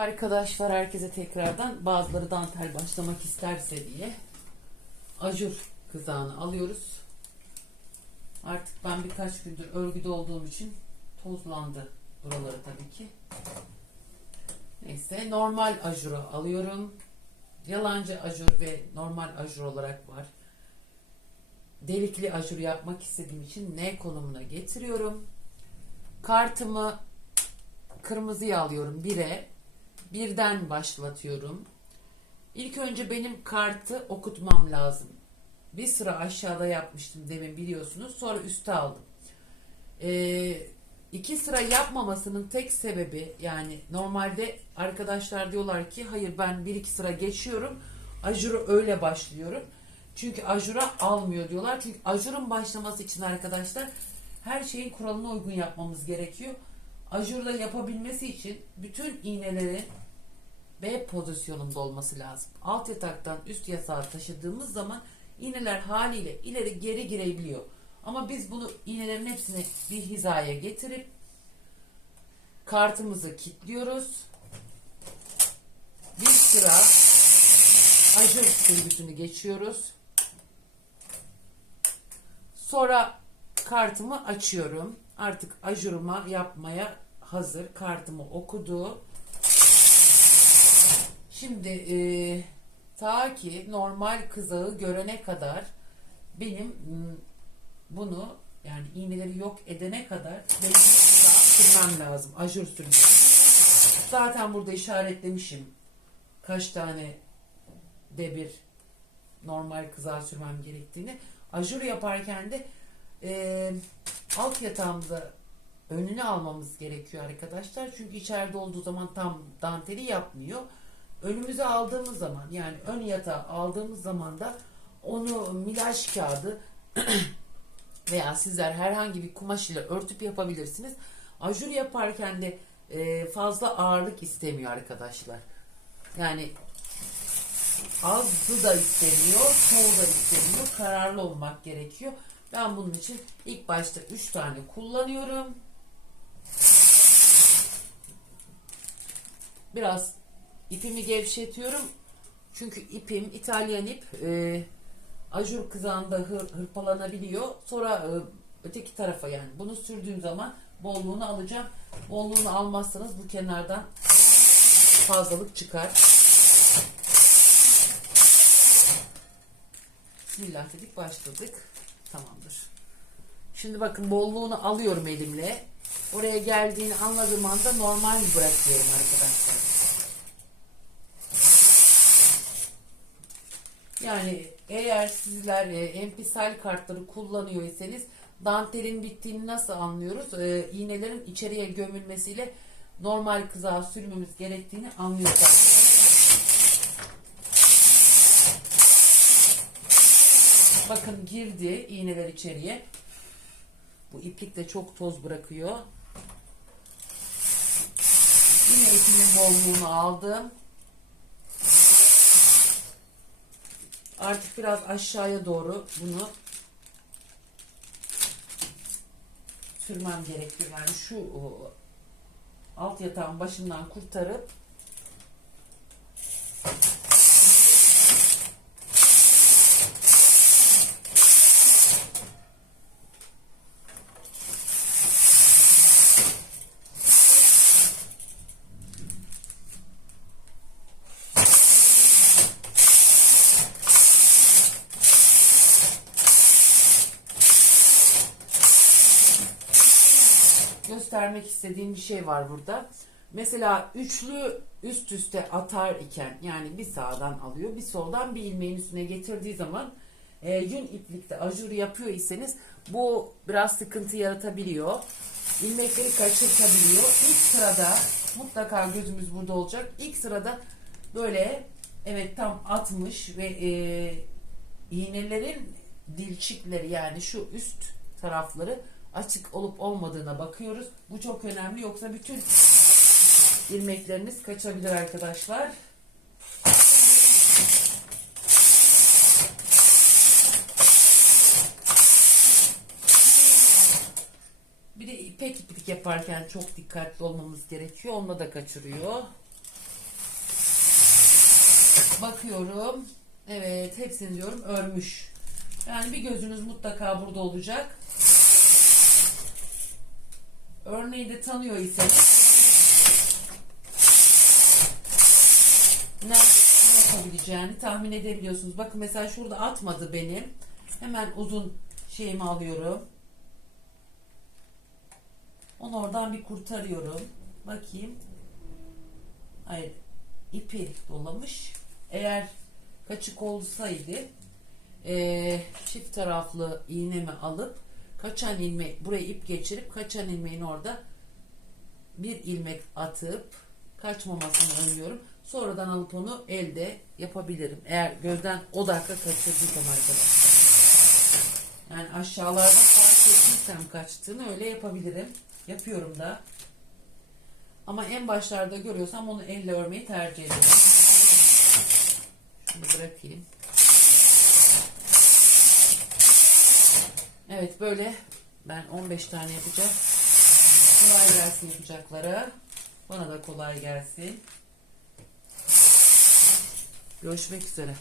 arkadaşlar herkese tekrardan bazıları dantel başlamak isterse diye ajur kızağını alıyoruz. Artık ben birkaç gündür örgüde olduğum için tozlandı buraları tabii ki. Neyse normal ajuru alıyorum. Yalancı ajur ve normal ajur olarak var. Delikli ajur yapmak istediğim için N konumuna getiriyorum. Kartımı kırmızıya alıyorum 1'e. Birden başlatıyorum. İlk önce benim kartı okutmam lazım. Bir sıra aşağıda yapmıştım demin biliyorsunuz. Sonra üste aldım. Ee, iki sıra yapmamasının tek sebebi yani normalde arkadaşlar diyorlar ki hayır ben bir iki sıra geçiyorum. Ajuru öyle başlıyorum. Çünkü ajura almıyor diyorlar. Çünkü ajurun başlaması için arkadaşlar her şeyin kuralına uygun yapmamız gerekiyor. Ajurda yapabilmesi için bütün iğnelerin B pozisyonunda olması lazım. Alt yataktan üst yatağa taşıdığımız zaman iğneler haliyle ileri geri girebiliyor. Ama biz bunu iğnelerin hepsini bir hizaya getirip kartımızı kilitliyoruz. Bir sıra ajur sürgüsünü geçiyoruz. Sonra kartımı açıyorum. Artık ajuruma yapmaya hazır. Kartımı okudu. Şimdi e, ta ki normal kızağı görene kadar benim bunu yani iğneleri yok edene kadar benim kızağı sürmem lazım. Ajur sürmem. Zaten burada işaretlemişim kaç tane de bir normal kızağı sürmem gerektiğini. Ajur yaparken de e, alt yatağımıza önüne almamız gerekiyor arkadaşlar. Çünkü içeride olduğu zaman tam danteli yapmıyor. Önümüze aldığımız zaman yani ön yatağı aldığımız zaman da onu milaj kağıdı veya sizler herhangi bir kumaş ile örtüp yapabilirsiniz. Ajur yaparken de e, fazla ağırlık istemiyor arkadaşlar. Yani azı da istemiyor, çoğu da istemiyor. Kararlı olmak gerekiyor. Ben bunun için ilk başta 3 tane kullanıyorum. Biraz ipimi gevşetiyorum. Çünkü ipim İtalyan ip e, ajur kızağında hır, hırpalanabiliyor. Sonra e, öteki tarafa yani bunu sürdüğüm zaman bolluğunu alacağım. Bolluğunu almazsanız bu kenardan fazlalık çıkar. Bismillah dedik başladık. Tamamdır. Şimdi bakın bolluğunu alıyorum elimle. Oraya geldiğini anladığım anda normal bırakıyorum arkadaşlar. Yani eğer sizler e, empisal kartları kullanıyor iseniz dantelin bittiğini nasıl anlıyoruz? E, iğnelerin içeriye gömülmesiyle normal kızağa sürmemiz gerektiğini anlıyoruz. Bakın girdi iğneler içeriye. Bu iplik de çok toz bırakıyor. Yine ipimin bolluğunu aldım. Artık biraz aşağıya doğru bunu sürmem gerekiyor. Yani şu alt yatağın başından kurtarıp göstermek istediğim bir şey var burada. Mesela üçlü üst üste atar iken yani bir sağdan alıyor bir soldan bir ilmeğin üstüne getirdiği zaman e, yün iplikte ajur yapıyor iseniz bu biraz sıkıntı yaratabiliyor. İlmekleri kaçırtabiliyor. İlk sırada mutlaka gözümüz burada olacak. İlk sırada böyle evet tam 60 ve e, iğnelerin dilçikleri yani şu üst tarafları açık olup olmadığına bakıyoruz. Bu çok önemli yoksa bütün ilmekleriniz kaçabilir arkadaşlar. Bir de ipek iplik yaparken çok dikkatli olmamız gerekiyor. Onunla da kaçırıyor. bakıyorum. Evet hepsini diyorum örmüş. Yani bir gözünüz mutlaka burada olacak. Örneği de tanıyor iseniz nerede ne yapabileceğini tahmin edebiliyorsunuz. Bakın mesela şurada atmadı benim. Hemen uzun şeyimi alıyorum. Onu oradan bir kurtarıyorum. Bakayım. Hayır. ipi dolamış. Eğer kaçık olsaydı eee, çift taraflı iğnemi alıp kaçan ilmek buraya ip geçirip kaçan ilmeğin orada bir ilmek atıp kaçmamasını önlüyorum. Sonradan alıp onu elde yapabilirim. Eğer gözden o dakika kaçırdıysam arkadaşlar. Yani aşağılarda fark ettiysem kaçtığını öyle yapabilirim. Yapıyorum da. Ama en başlarda görüyorsam onu elle örmeyi tercih ediyorum. Şunu bırakayım. Evet böyle ben 15 tane yapacağım. Kolay gelsin yapacaklara. Bana da kolay gelsin. Görüşmek üzere.